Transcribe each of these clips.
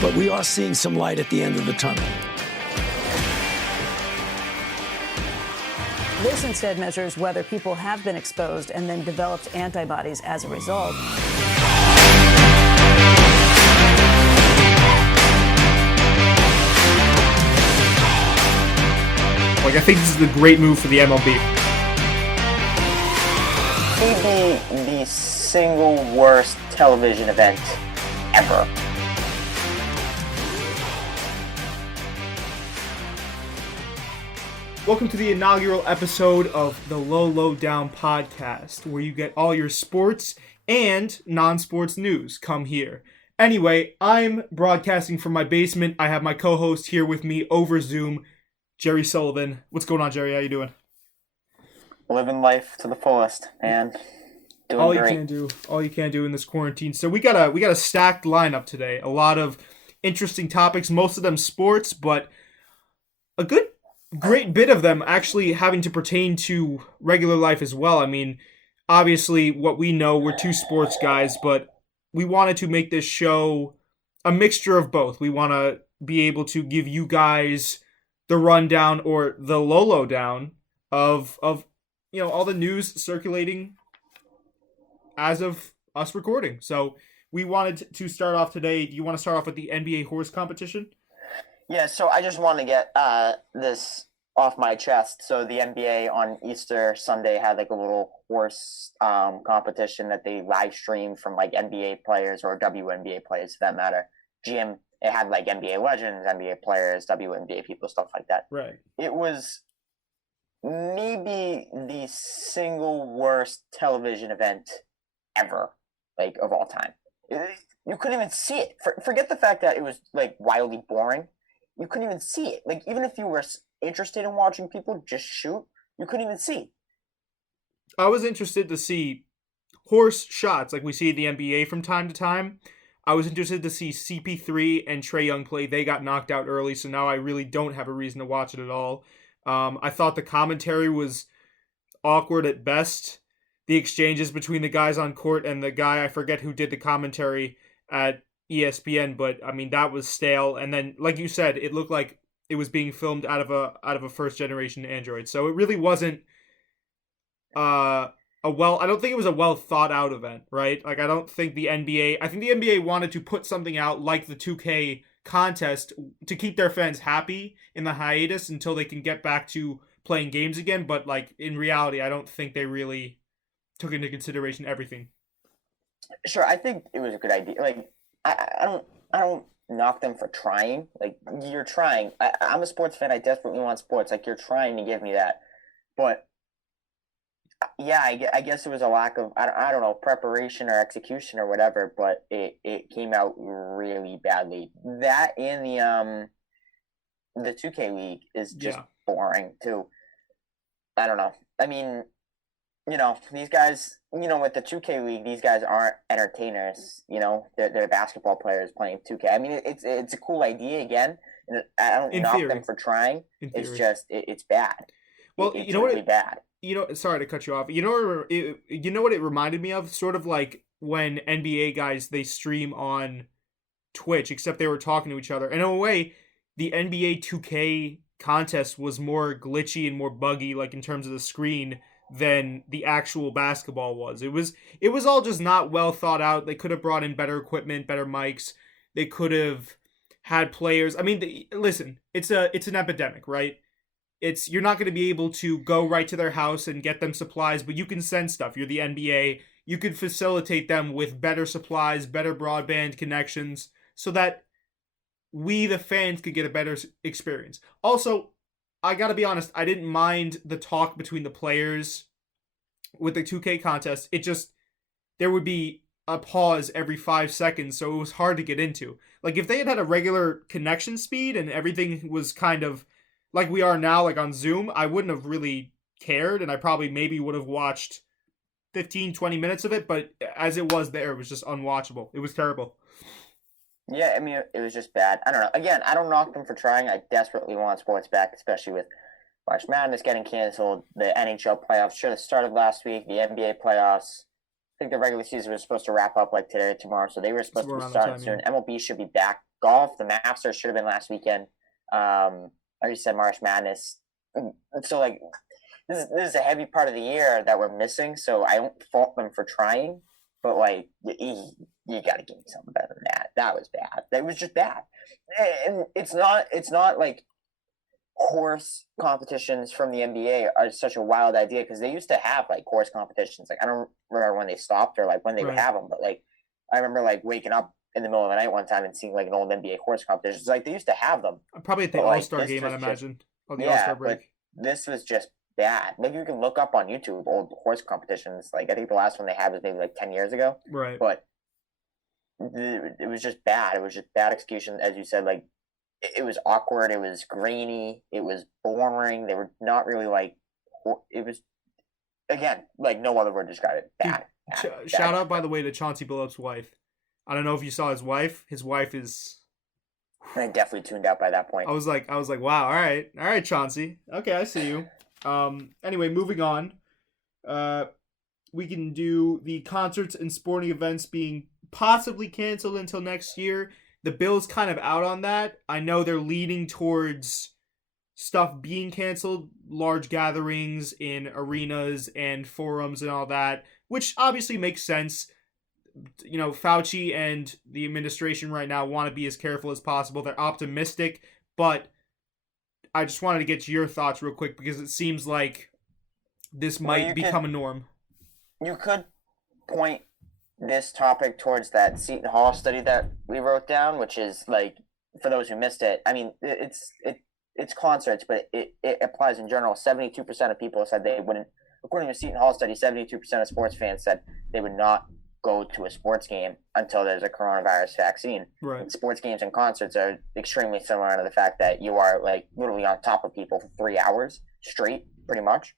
but we are seeing some light at the end of the tunnel. This instead measures whether people have been exposed and then developed antibodies as a result. I think this is a great move for the MLB. Maybe the single worst television event ever. Welcome to the inaugural episode of the Low Down podcast, where you get all your sports and non-sports news. Come here. Anyway, I'm broadcasting from my basement. I have my co-host here with me over Zoom, Gerry Sullivan. What's going on, Gerry? How you doing? Living life to the fullest, man. Doing all great. All you can do in this quarantine. So we got a stacked lineup today. A lot of interesting topics, most of them sports, but a great bit of them actually having to pertain to regular life as well. I mean, obviously, what we know, we're two sports guys, but we wanted to make this show a mixture of both. We want to be able to give you guys the rundown or the low down of all the news circulating as of us recording. So we wanted to start off today. Do you want to start off with the NBA horse competition? Yeah, so I just want to get this off my chest. So the NBA on Easter Sunday had like a little horse competition that they live streamed from like NBA players or WNBA players, for that matter. It had like NBA legends, NBA players, WNBA people, stuff like that. Right. It was maybe the single worst television event ever, like of all time. You couldn't even see it. Forget the fact that it was like wildly boring. You couldn't even see it. Like, even if you were interested in watching people just shoot, you couldn't even see. I was interested to see horse shots like we see in the NBA from time to time. I was interested to see CP3 and Trae Young play. They got knocked out early, so now I really don't have a reason to watch it at all. I thought the commentary was awkward at best. The exchanges between the guys on court and the guy, I forget who did the commentary at ESPN, but I mean that was stale. And then, like you said, it looked like it was being filmed out of a first generation Android. So it really wasn't I don't think it was a well thought out event, right? Like I think the NBA wanted to put something out like the 2K contest to keep their fans happy in the hiatus until they can get back to playing games again. But like in reality, I don't think they really took into consideration everything. Sure, I think it was a good idea. Like I don't knock them for trying. Like, you're trying. I'm a sports fan. I desperately want sports. Like, you're trying to give me that. But yeah, I guess it was a lack of I don't know, preparation or execution or whatever. But it came out really badly. That and the 2K League is just boring too. I don't know. I mean, these guys, with the 2K League, these guys aren't entertainers. They're basketball players playing 2K. I mean, it's a cool idea again, and I don't knock them for trying. It's just it's bad. Well, it's really bad. Sorry to cut you off. You know what it reminded me of? Sort of like when NBA guys, they stream on Twitch, except they were talking to each other. And in a way, the NBA 2K contest was more glitchy and more buggy, like in terms of the screen, than the actual basketball was. It was all just not well thought out. They could have brought in better equipment, better mics. They could have had players. I mean, listen, it's an epidemic, right? You're not going to be able to go right to their house and get them supplies, but you can send stuff. You're the NBA. You could facilitate them with better supplies, better broadband connections, so that we, the fans, could get a better experience. Also, I gotta be honest, I didn't mind the talk between the players with the 2K contest. There would be a pause every 5 seconds, so it was hard to get into. Like, if they had a regular connection speed and everything was kind of like we are now, like on Zoom, I wouldn't have really cared, and I probably maybe would have watched 15, 20 minutes of it, but as it was there, it was just unwatchable. It was terrible. Yeah, I mean, it was just bad. I don't know. Again, I don't knock them for trying. I desperately want sports back, especially with March Madness getting canceled. The NHL playoffs should have started last week. The NBA playoffs think the regular season was supposed to wrap up like today or tomorrow, so they were supposed to be around that starting time, soon. yeah. MLB should be back. Golf, the Masters should have been last weekend. I already said March Madness. So like this is a heavy part of the year that we're missing. So I don't fault them for trying, but like you got to give me something better than that. That was bad. That was just bad, and it's not like course competitions from the NBA are such a wild idea because they used to have like course competitions. Like I don't remember when they stopped or like when they would have them, but like I remember like waking up in the middle of the night one time and seeing like an old NBA course competition. It's like they used to have them. Probably at the All-Star game, I'd imagine. Or the All-Star break. But this was just bad. Maybe you can look up on YouTube old horse competitions. Like I think the last one they had was maybe like 10 years ago. Right. But it was just bad. It was just bad execution, as you said. Like it was awkward. It was grainy. It was boring. They were not really like. It was, again, like no other word to describe it. Bad. Shout out, by the way, to Chauncey Billup's wife. I don't know if you saw his wife. His wife is. I definitely tuned out by that point. I was like, wow, all right, Chauncey. Okay, I see you. Anyway, moving on. We can do the concerts and sporting events being possibly canceled until next year. The bill's kind of out on that. I know they're leaning towards stuff being canceled, large gatherings in arenas and forums and all that, which obviously makes sense. You know, Fauci and the administration right now want to be as careful as possible. They're optimistic, but I just wanted to get your thoughts real quick because it seems like this might become a norm. You could point this topic towards that Seton Hall study that we wrote down, which is like, for those who missed it, I mean, it's concerts, but it applies in general. 72% of people said they wouldn't, according to the Seton Hall study, 72% of sports fans said they would not go to a sports game until there's a coronavirus vaccine. Right. And sports games and concerts are extremely similar to the fact that you are like literally on top of people for 3 hours straight, pretty much.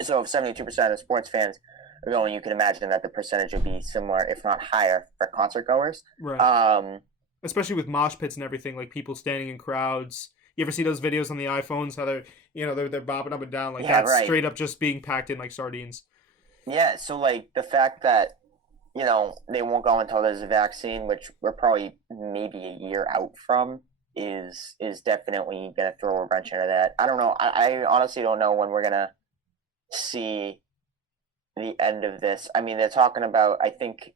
So if 72% of sports fans are going, you can imagine that the percentage would be similar, if not higher, for concert goers. Right. Especially with mosh pits and everything, like people standing in crowds. You ever see those videos on the iPhones? How they're bobbing up and down like that, right. Straight up just being packed in like sardines. Yeah. So like the fact that they won't go until there's a vaccine, which we're probably maybe a year out from, is definitely going to throw a wrench into that. I don't know. I honestly don't know when we're going to see the end of this. I mean, they're talking about, I think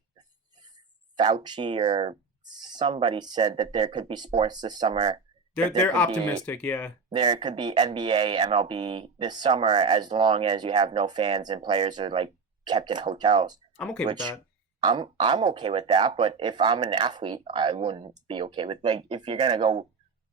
Fauci or somebody said that there could be sports this summer. They're optimistic, yeah. There could be NBA, MLB this summer as long as you have no fans and players are like kept in hotels. I'm okay with that. I'm okay with that, but if I'm an athlete, I wouldn't be okay with, like, if you're gonna go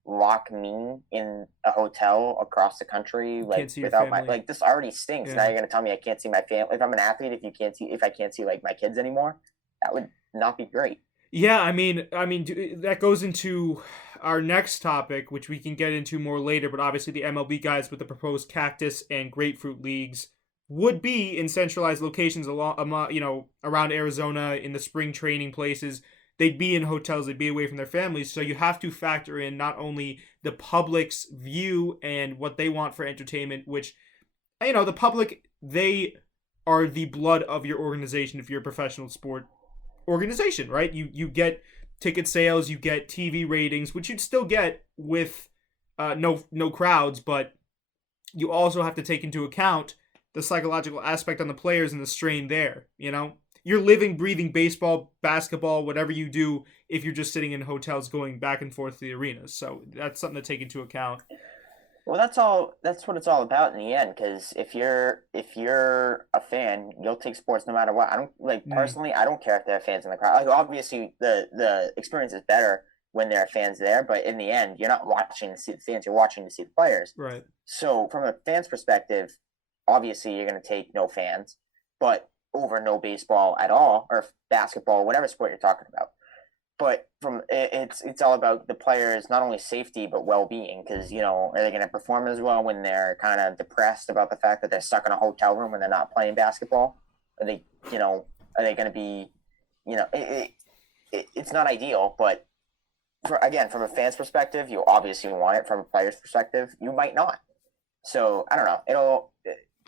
lock me in a hotel across the country, like without my, like, this already stinks. Yeah. Now you're gonna tell me I can't see my family. If I'm an athlete, if I can't see like my kids anymore, that would not be great. Yeah, I mean, that goes into our next topic, which we can get into more later. But obviously, the MLB guys with the proposed cactus and grapefruit leagues would be in centralized locations around Arizona in the spring training places. They'd be in hotels, they'd be away from their families. So you have to factor in not only the public's view and what they want for entertainment, which, the public, they are the blood of your organization if you're a professional sport organization, right? You get ticket sales, you get TV ratings, which you'd still get with no crowds, but you also have to take into account the psychological aspect on the players and the strain there, You're living, breathing baseball, basketball, whatever you do, if you're just sitting in hotels going back and forth to the arenas. So that's something to take into account. Well, that's what it's all about in the end, because if you're a fan, you'll take sports no matter what. I don't personally, I don't care if there are fans in the crowd. Like, obviously the experience is better when there are fans there, but in the end, you're not watching to see the fans, you're watching to see the players. Right. So from a fan's perspective, obviously you're going to take no fans, but over no baseball at all, or basketball, whatever sport you're talking about. But it's all about the players' not only safety but well-being, because are they going to perform as well when they're kind of depressed about the fact that they're stuck in a hotel room when they're not playing basketball? Are they going to be it's not ideal, but from a fan's perspective, you obviously want it. From a player's perspective, you might not. So I don't know.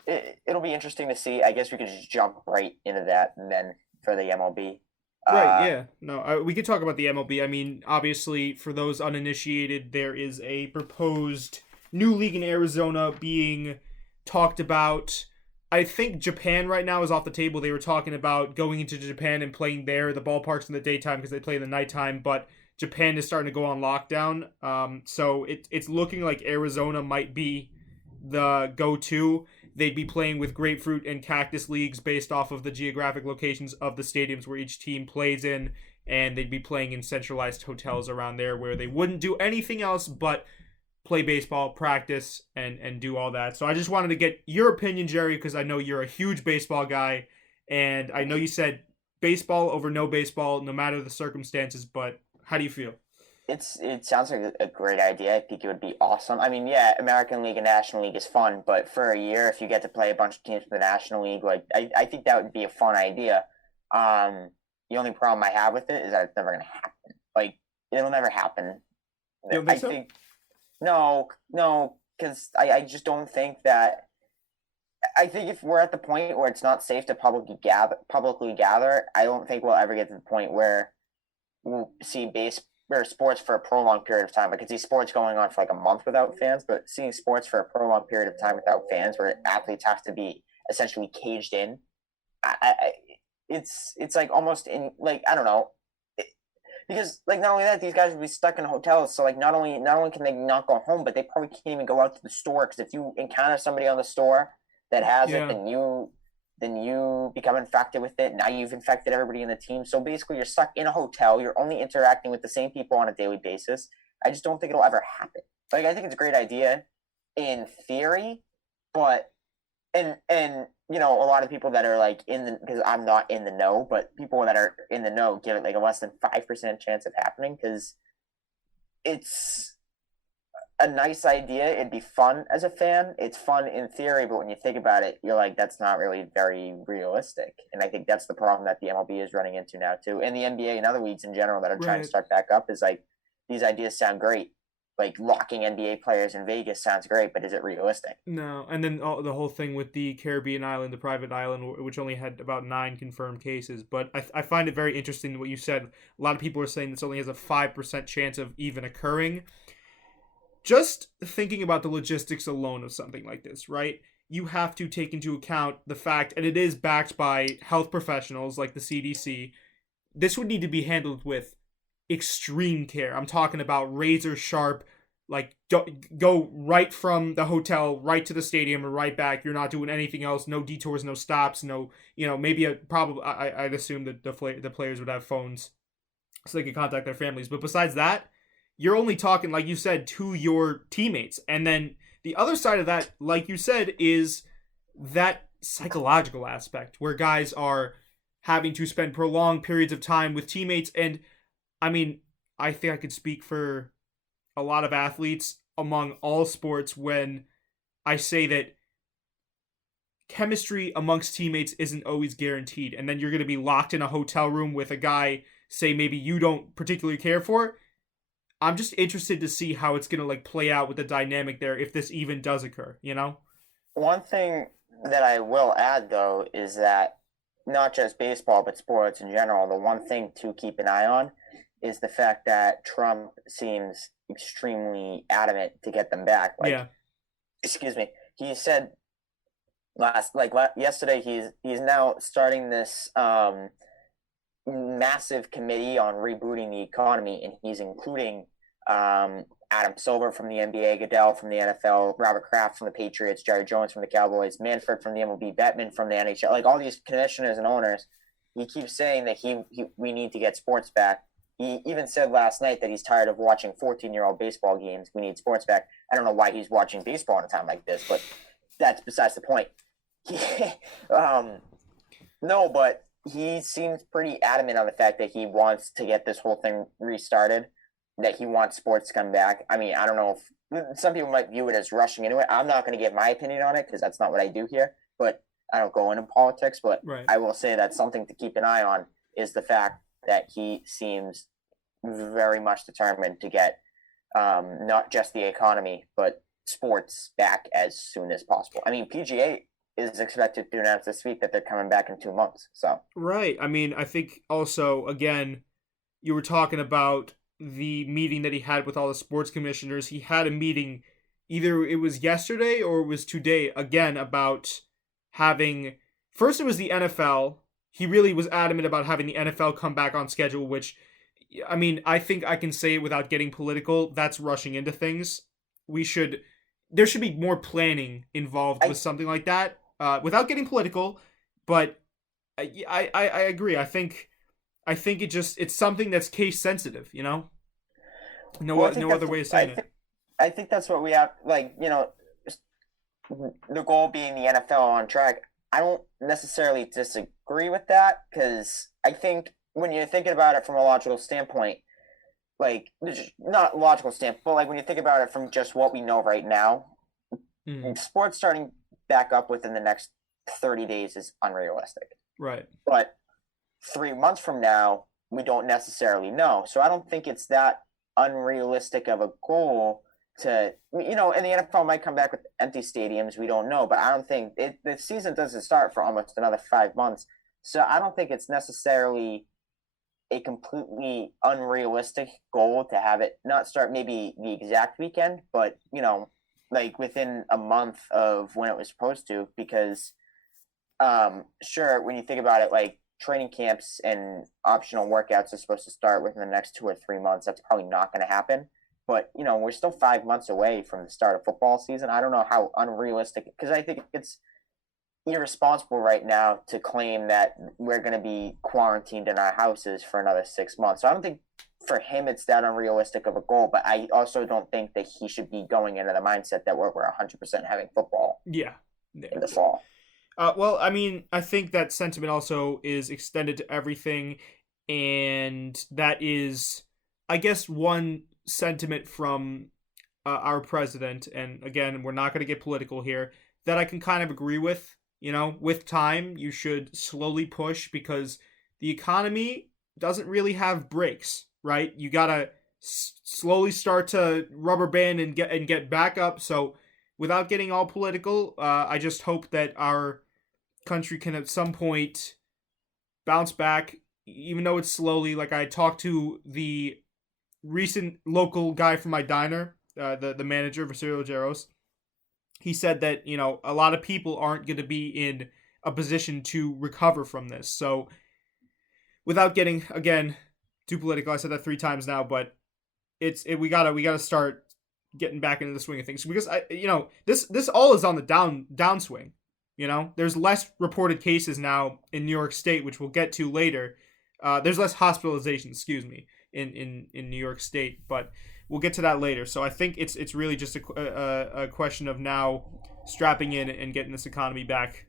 it'll be interesting to see. I guess we could just jump right into that and then for the MLB. Right, yeah. No, we could talk about the MLB. I mean, obviously, for those uninitiated, there is a proposed new league in Arizona being talked about. I think Japan right now is off the table. They were talking about going into Japan and playing there. The ballparks in the daytime because they play in the nighttime, but Japan is starting to go on lockdown. So it's looking like Arizona might be the go-to. They'd be playing with grapefruit and cactus leagues based off of the geographic locations of the stadiums where each team plays in, and they'd be playing in centralized hotels around there where they wouldn't do anything else but play baseball, practice, and do all that. So I just wanted to get your opinion, Gerry, because I know you're a huge baseball guy, and I know you said baseball over no baseball, no matter the circumstances, but how do you feel? It sounds like a great idea. I think it would be awesome. I mean, yeah, American League and National League is fun, but for a year, if you get to play a bunch of teams in the National League, like I think that would be a fun idea. The only problem I have with it is that it's never going to happen. Like, it'll never happen. You don't think so? No, because I just don't think that. I think if we're at the point where it's not safe to publicly gather, I don't think we'll ever get to the point where we'll see or sports for a prolonged period of time. I could see sports going on for like a month without fans, but seeing sports for a prolonged period of time without fans, where athletes have to be essentially caged in, it's like almost in like I don't know, because like not only that, these guys would be stuck in hotels. So like not only can they not go home, but they probably can't even go out to the store because if you encounter somebody on the store that has it, then you become infected with it. Now you've infected everybody in the team. So basically, you're stuck in a hotel. You're only interacting with the same people on a daily basis. I just don't think it'll ever happen. Like I think it's a great idea in theory, but and you know a lot of people that are like because I'm not in the know, but people that are in the know give it like a less than 5% chance of happening because it's a nice idea. It'd be fun as a fan. It's fun in theory, but when you think about it, you're like, that's not really very realistic. And I think that's the problem that the MLB is running into now too. And the NBA and other leagues in general that are trying to start back up is like, these ideas sound great. Like locking NBA players in Vegas sounds great, but is it realistic? No. And then the whole thing with the Caribbean island, the private island, which only had about 9 confirmed cases. But I find it very interesting what you said. A lot of people are saying this only has a 5% chance of even occurring. Just thinking about the logistics alone of something like this, right? You have to take into account the fact, and it is backed by health professionals like the CDC, this would need to be handled with extreme care. I'm talking about razor sharp, like go right from the hotel right to the stadium and right back. You're not doing anything else, no detours, no stops, no, maybe I'd assume that the players would have phones so they could contact their families. But besides that, you're only talking, like you said, to your teammates. And then the other side of that, like you said, is that psychological aspect where guys are having to spend prolonged periods of time with teammates. And I mean, I think I could speak for a lot of athletes among all sports when I say that chemistry amongst teammates isn't always guaranteed. And then you're going to be locked in a hotel room with a guy, say, maybe you don't particularly care for. I'm just interested to see how it's going to play out with the dynamic there if this even does occur, One thing that I will add, though, is that not just baseball, but sports in general, the one thing to keep an eye on is the fact that Trump seems extremely adamant to get them back. Excuse me. He said yesterday he's now starting this massive committee on rebooting the economy, and he's including Adam Silver from the NBA, Goodell from the NFL, Robert Kraft from the Patriots, Jerry Jones from the Cowboys, Manfred from the MLB, Bettman from the NHL, like all these commissioners and owners. He keeps saying that we need to get sports back. He even said last night that he's tired of watching 14-year-old baseball games. We need sports back. I don't know why he's watching baseball in a time like this, but that's besides the point. No, but he seems pretty adamant on the fact that he wants to get this whole thing restarted, that he wants sports to come back. I mean, I don't know if some people might view it as rushing into it. I'm not going to give my opinion on it because that's not what I do here, but I don't go into politics. But right. I will say that something to keep an eye on is the fact that he seems very much determined to get not just the economy, but sports back as soon as possible. I mean, PGA is expected to announce this week that they're coming back in 2 months. So Right. I mean, I think also, again, you were talking about the meeting that he had with all the sports commissioners. He had a meeting, either it was yesterday or it was today, again, about having, first it was the NFL. He really was adamant about having the NFL come back on schedule, which, I mean, I think I can say it without getting political. That's rushing into things. There should be more planning involved with something like that, without getting political. But I agree. I think it's something that's case sensitive. No other way of saying it. I think that's what we have. Like, the goal being the NFL on track. I don't necessarily disagree with that, because I think when you're thinking about it from a logical standpoint, like, not logical standpoint, but like when you think about it from just what we know right now, sports starting back up within the next 30 days is unrealistic. Right. But 3 months from now, we don't necessarily know. So I don't think it's that unrealistic of a goal to, and the NFL might come back with empty stadiums. We don't know, but I don't think the season doesn't start for almost another 5 months. So I don't think it's necessarily a completely unrealistic goal to have it not start maybe the exact weekend, but, like within a month of when it was supposed to, because sure, when you think about it, like training camps and optional workouts are supposed to start within the next 2 or 3 months. That's probably not going to happen. But, we're still 5 months away from the start of football season. I don't know how unrealistic, because I think it's irresponsible right now to claim that we're going to be quarantined in our houses for another 6 months. So I don't think for him it's that unrealistic of a goal, but I also don't think that he should be going into the mindset that we're 100% having football in the fall. Well, I mean, I think that sentiment also is extended to everything, and that is, I guess, one sentiment from our president, and again, we're not going to get political here, that I can kind of agree with. With time, you should slowly push, because the economy doesn't really have brakes, right? You gotta slowly start to rubber band and get back up. So, without getting all political, I just hope that our country can at some point bounce back, even though it's slowly. Like, I talked to the recent local guy from my diner, the manager, Vasilio Geros. He said that, a lot of people aren't going to be in a position to recover from this. So, without getting, again, too political, I said that 3 times now, but we gotta start getting back into the swing of things, because this all is on the downswing. There's less reported cases now in New York State, which we'll get to later. There's less hospitalizations, excuse me, in New York State, but we'll get to that later. So I think it's really just a question of now strapping in and getting this economy back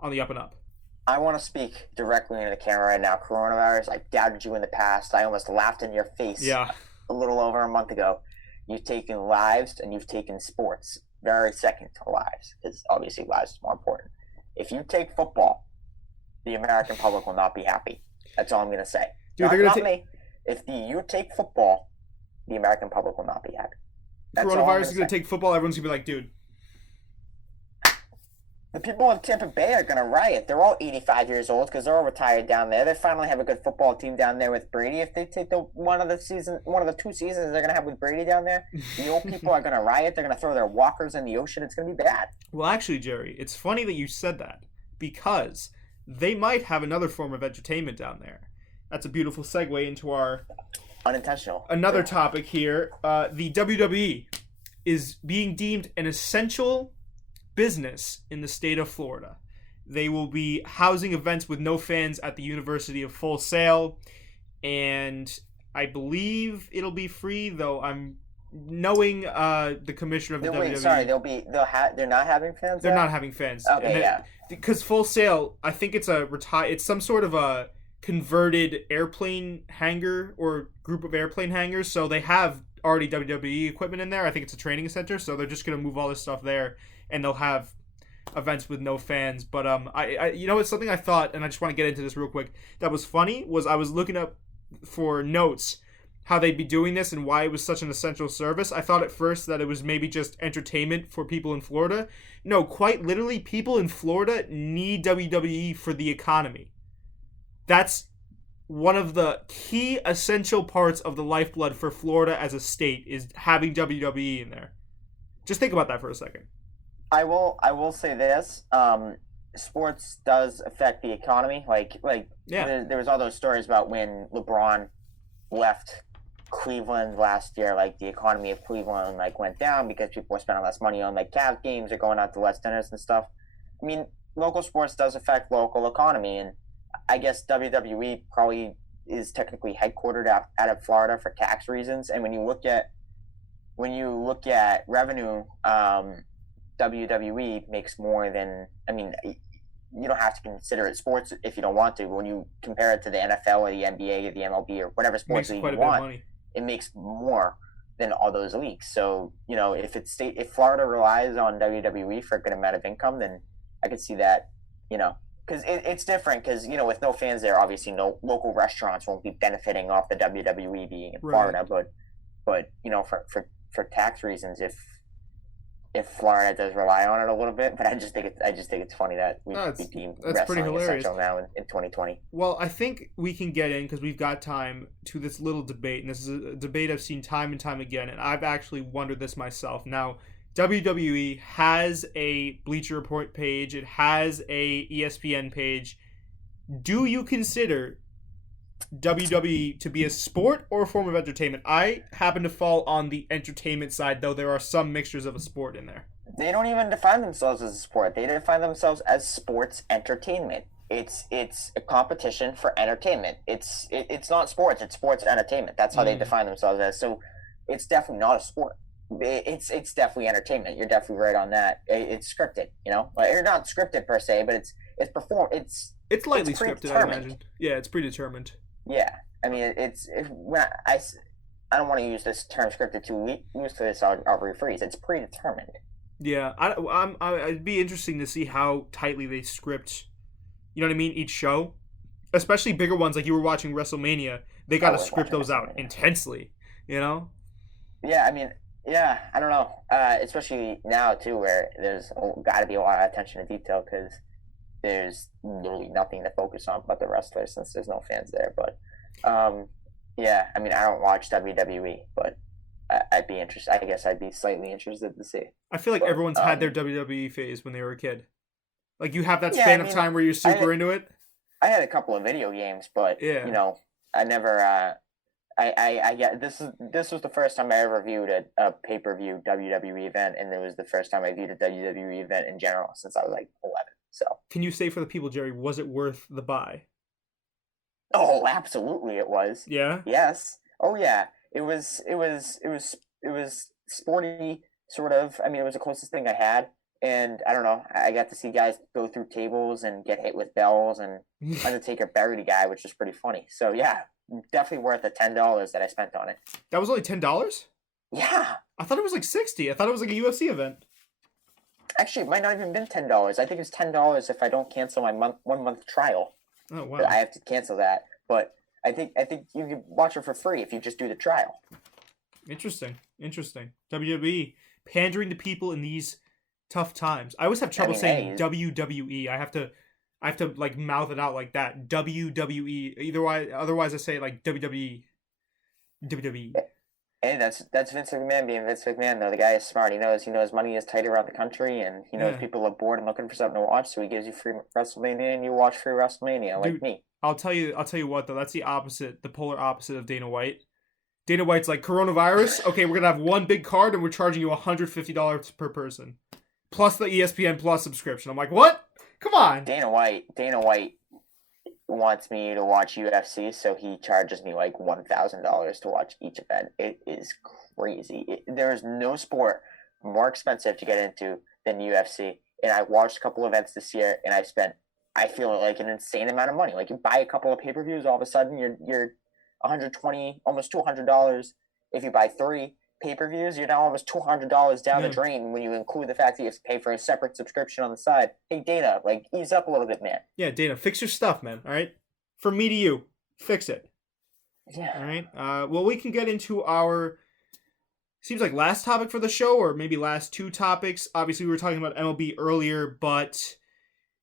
on the up and up. I want to speak directly into the camera right now. Coronavirus, I doubted you in the past. I almost laughed in your face a little over a month ago. You've taken lives and you've taken sports very second to lives, because obviously lives is more important. If you take football, the American public will not be happy. That's all I'm going to say. Dude, not me. If you take football, the American public will not be happy. Coronavirus is going to take football. Everyone's going to be like, dude. The people in Tampa Bay are going to riot. They're all 85 years old because they're all retired down there. They finally have a good football team down there with Brady. If they take one of the 2 seasons they're going to have with Brady down there, the old people are going to riot. They're going to throw their walkers in the ocean. It's going to be bad. Well, actually, Jerry, it's funny that you said that, because they might have another form of entertainment down there. That's a beautiful segue into our unintentional another topic here. The WWE is being deemed an essential business in the state of Florida. They will be housing events with no fans at the University of Full Sail, and I believe it'll be free, though I'm knowing the commissioner of the WWE. Wait, sorry, they're not having fans? They're not having fans. Okay, yeah. Because Full Sail, I think it's it's some sort of a converted airplane hangar or group of airplane hangars, so they have already WWE equipment in there. I think it's a training center, so they're just going to move all this stuff there, and they'll have events with no fans. But I it's something I thought, and I just want to get into this real quick, that was funny, was I was looking up for notes, how they'd be doing this and why it was such an essential service. I thought at first that it was maybe just entertainment for people in Florida. No, quite literally, people in Florida need WWE for the economy. That's one of the key essential parts of the lifeblood for Florida as a state is having WWE in there. Just think about that for a second. I will say this. Sports does affect the economy. There was all those stories about when LeBron left Cleveland last year, like the economy of Cleveland like went down because people were spending less money on like Cavs games or going out to less dinners and stuff. I mean, local sports does affect local economy, and I guess WWE probably is technically headquartered out of Florida for tax reasons. And when you look at revenue, WWE makes more than, I mean, you don't have to consider it sports if you don't want to. But when you compare it to the NFL or the NBA or the MLB or whatever sports league you want, it makes more than all those leagues. So, if Florida relies on WWE for a good amount of income, then I could see that, because it's different because, with no fans there, obviously no local restaurants won't be benefiting off the WWE being in Florida. But for tax reasons, if Florida does rely on it a little bit, but I just think it's funny that we deem wrestling essential now in 2020. Well, I think we can get in because we've got time to this little debate, and this is a debate I've seen time and time again, and I've actually wondered this myself. Now, WWE has a Bleacher Report page, it has a ESPN page. Do you consider WWE to be a sport or a form of entertainment? I happen to fall on the entertainment side, though there are some mixtures of a sport in there. They don't even define themselves as a sport. They define themselves as sports entertainment. It's a competition for entertainment. It's not sports. It's sports entertainment. That's how they define themselves as. So it's definitely not a sport. It's definitely entertainment. You're definitely right on that. It's scripted, It's not scripted per se, but it's It's lightly scripted, I imagine. Yeah, it's predetermined. Yeah, I mean, I don't want to use this term scripted too loosely, so I'll rephrase. It's predetermined. Yeah, it'd be interesting to see how tightly they script. You know what I mean? Each show, especially bigger ones like you were watching WrestleMania, they got to script those out intensely. Yeah, I mean, I don't know. Especially now too, where there's got to be a lot of attention to detail because there's literally nothing to focus on but the wrestlers since there's no fans there. But I mean, I don't watch WWE, but I'd be interested. I guess I'd be slightly interested to see. I feel like everyone's had their WWE phase when they were a kid. Like you have that span of time where you're super into it. I had a couple of video games, but I never. This was the first time I ever viewed a pay-per-view WWE event, and it was the first time I viewed a WWE event in general since I was like 11. So, can you say for the people, Jerry, was it worth the buy? Oh, absolutely, it was. Yeah. Yes. Oh, yeah. It was sporty, sort of. I mean, it was the closest thing I had, and I don't know. I got to see guys go through tables and get hit with bells, and Undertaker buried a guy, which was pretty funny. So yeah, definitely worth the $10 that I spent on it. That was only $10? Yeah. I thought it was like $60. I thought it was like a UFC event. Actually, it might not even been $10. I think it's $10 if I don't cancel my 1 month trial. Oh wow! But I have to cancel that. But I think you can watch it for free if you just do the trial. Interesting. WWE pandering to people in these tough times. I always have trouble saying WWE. I have to like mouth it out like that. WWE. Otherwise I say it like WWE. WWE. Hey, that's Vince McMahon being Vince McMahon, though. The guy is smart. He knows money is tight around the country, and he knows people are bored and looking for something to watch, so he gives you free WrestleMania, and you watch free WrestleMania, like me. I'll tell you what, though. That's the opposite, the polar opposite of Dana White. Dana White's like, coronavirus? Okay, we're going to have one big card, and we're charging you $150 per person. Plus the ESPN Plus subscription. I'm like, what? Come on. Dana White wants me to watch UFC, so he charges me like $1,000 to watch each event. It is crazy. There is no sport more expensive to get into than UFC. And I watched a couple events this year, and I feel like an insane amount of money. Like you buy a couple of pay-per-views, all of a sudden you're $120, almost $200. If you buy 3 pay-per-views, you're now almost $200 down the drain when you include the fact that you have to pay for a separate subscription on the side. Hey, Dana, like, ease up a little bit, man. Yeah, Dana, fix your stuff, man, all right? From me to you, fix it. Yeah. All right. Well, we can get into our seems like last topic for the show, or maybe last two topics. Obviously, we were talking about MLB earlier, but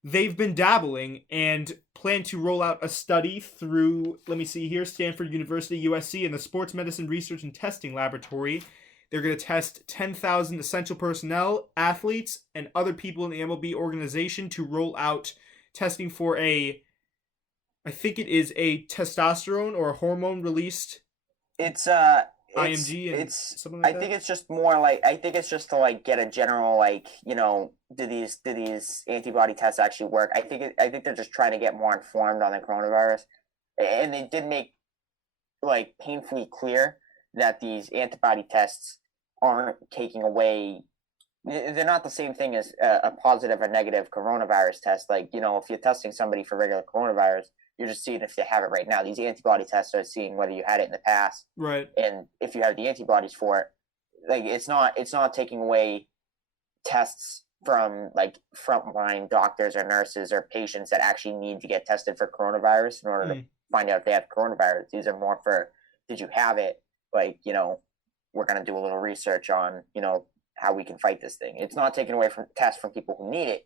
they've been dabbling and plan to roll out a study through, let me see here, Stanford University, USC, and the Sports Medicine Research and Testing Laboratory. They're going to test 10,000 essential personnel, athletes, and other people in the MLB organization to roll out testing for I think it is a testosterone or a hormone released It's IMG and it's something like I that. think it's just more like I think it's just to like get a general like, do these antibody tests actually work? I think they're just trying to get more informed on the coronavirus. And they did make like painfully clear that these antibody tests aren't taking away, they're not the same thing as a positive or negative coronavirus test. Like, if you're testing somebody for regular coronavirus, you're just seeing if they have it right now. These antibody tests are seeing whether you had it in the past, Right. and if you have the antibodies for it. Like, it's not taking away tests from like frontline doctors or nurses or patients that actually need to get tested for coronavirus in order to find out if they have coronavirus. These are more for, did you have it? Like, we're going to do a little research on, how we can fight this thing. It's not taken away from tests from people who need it.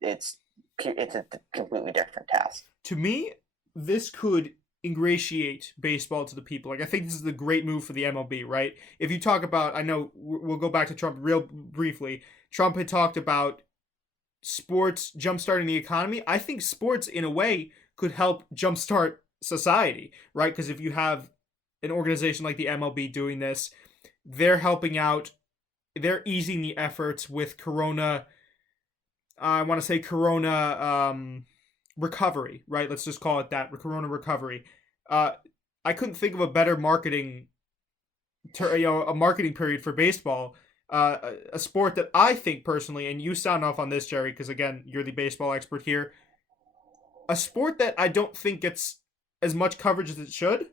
It's a completely different test. To me, this could ingratiate baseball to the people. Like, I think this is a great move for the MLB, right? If you talk about, I know we'll go back to Trump real briefly. Trump had talked about sports jumpstarting the economy. I think sports, in a way, could help jumpstart society, right? Because if you have an organization like the MLB doing this, they're helping out, they're easing the efforts with corona recovery, right? Let's just call it that, corona recovery. I couldn't think of a better marketing a marketing period for baseball, a sport that I think personally, and you sound off on this, Jerry, because again, you're the baseball expert here, a sport that I don't think gets as much coverage as it should,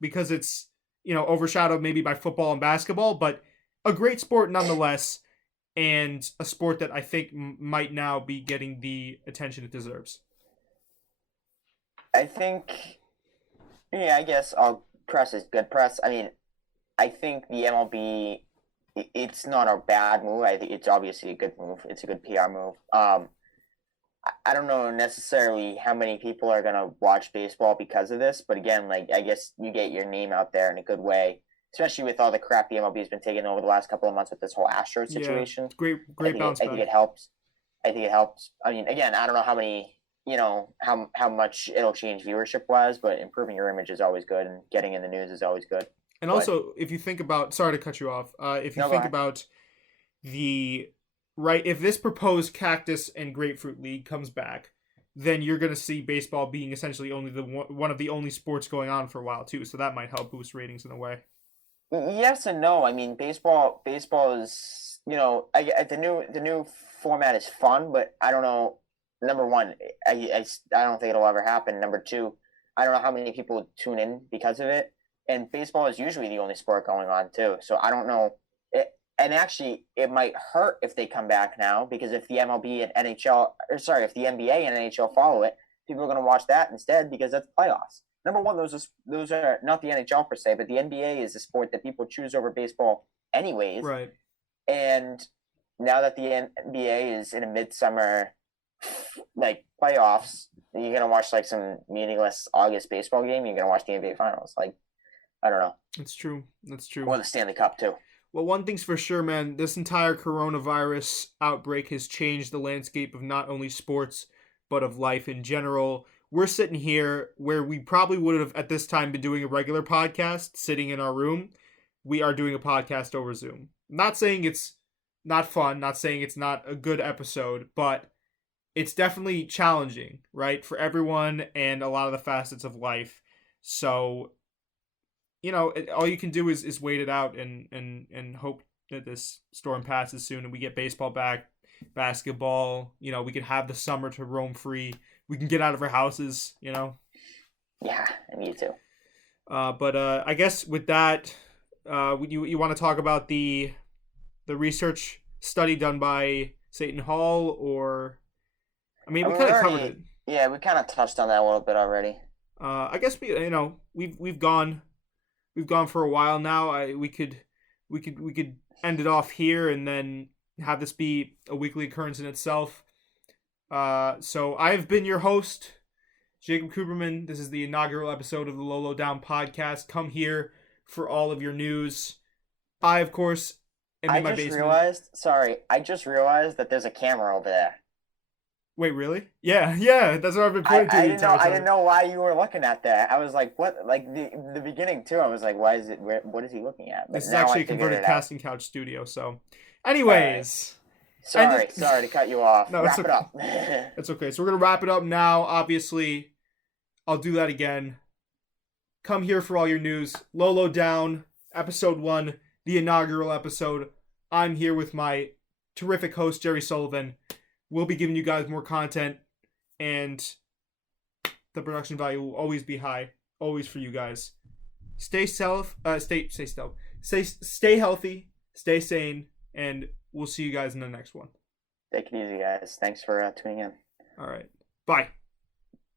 because it's, overshadowed maybe by football and basketball, but a great sport nonetheless, and a sport that I think might now be getting the attention it deserves. I think, I guess all press is good press. I mean, I think the MLB, it's not a bad move. I think it's obviously a good move. It's a good PR move. I don't know necessarily how many people are going to watch baseball because of this, but again, like, I guess you get your name out there in a good way, especially with all the crap the MLB has been taking over the last couple of months with this whole Astros situation. Yeah, great bounce back. I think it helps. I mean, again, I don't know how many, how much it'll change viewership wise, but improving your image is always good, and getting in the news is always good. And also, if you think about, sorry to cut you off, think about if this proposed cactus and grapefruit league comes back, then you're going to see baseball being essentially only one of the only sports going on for a while too. So that might help boost ratings in a way. Yes and no. I mean, baseball is, the new format is fun, but I don't know. Number one, I don't think it'll ever happen. Number two, I don't know how many people tune in because of it. And baseball is usually the only sport going on too. So I don't know. And actually, it might hurt if they come back now, because if the MLB and NHL, if the NBA and NHL follow it, people are going to watch that instead, because that's playoffs. Number one, those are not the NHL per se, but the NBA is a sport that people choose over baseball anyways. Right. And now that the NBA is in a midsummer like playoffs, you're going to watch like some meaningless August baseball game. You're going to watch the NBA finals. Like, I don't know. That's true. Or the Stanley Cup too. Well, one thing's for sure, man, this entire coronavirus outbreak has changed the landscape of not only sports, but of life in general. We're sitting here where we probably would have at this time been doing a regular podcast, sitting in our room. We are doing a podcast over Zoom. Not saying it's not fun, not saying it's not a good episode, but it's definitely challenging, right, for everyone and a lot of the facets of life. So, all you can do is wait it out and hope that this storm passes soon and we get baseball back, basketball, we can have the summer to roam free. We can get out of our houses, Yeah, me too. But I guess with that, you want to talk about the research study done by Seton Hall, or... I mean, we kind of covered it. Yeah, we kind of touched on that a little bit already. I guess we've gone for a while now. We could end it off here and then have this be a weekly occurrence in itself. So I've been your host, Jacob Cooperman. This is the inaugural episode of the Low Down podcast. Come here for all of your news. I, of course, am in my basement. I just realized that there's a camera over there. Wait, really? Yeah, that's what I've been pointing to. I didn't know why you were looking at that. I was like, what? Like the beginning too. I was like, why is it? What is he looking at? But this is actually a converted casting couch studio. So, anyways. Sorry to cut you off. No, wrap it up. It's okay. So we're gonna wrap it up now. Obviously, I'll do that again. Come here for all your news. Low Down, episode 1, the inaugural episode. I'm here with my terrific host, Jerry Sullivan. We'll be giving you guys more content, and the production value will always be high, always for you guys. Stay healthy, stay sane, and we'll see you guys in the next one. Take it easy, guys. Thanks for tuning in. All right. Bye.